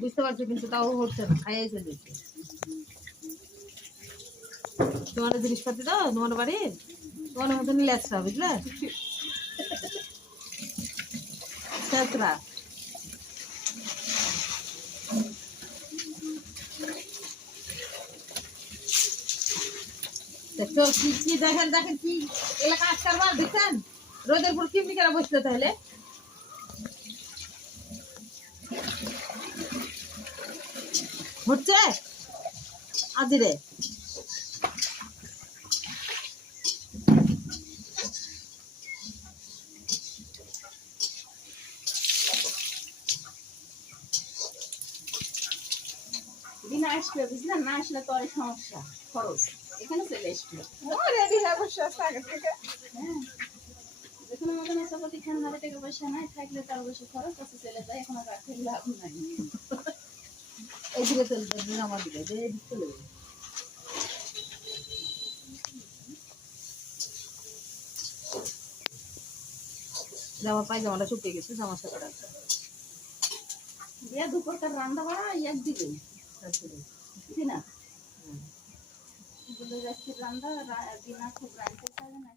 বুঝতে পারছো, কিন্তু তাও হচ্ছে না, খাইয়াই চলেছে। তোমার জিনিসপাতি দাও, তোমার বাড়ির তোমার মতন লেচরা, বুঝলে? ছেচরা। দেখছো কি কি, দেখেন দেখেন কি এলাকা আজকাল বার দেখছেন, রোদের পর কিমনি করে বসলো তাহলে। হচ্ছে আজিরে দিন আসবে, বুঝলেন? না আসলে তো অনেক সমস্যা, খরচ। এখানে চলে আসবে। রেডি হয়ে বসে আছে আগে থেকে। হ্যাঁ, যেখানে আমাদের নেশাপাতি খান হাতে টাকা পয়সা নাই, থাকলে তার অবশ্য খরচ আছে, চলে যায়। এখন আর রাখতে লাভ নাই। এইদিকে চলবে, আমার দিকে চলে যাবে। জামা পায়জামাটা শুকিয়ে গেছে, জামা সাথে দিয়া দুপুরকার রান্না বাড়া একদিকে না, রান্না দিনা খুব রাঁধতে চায় না।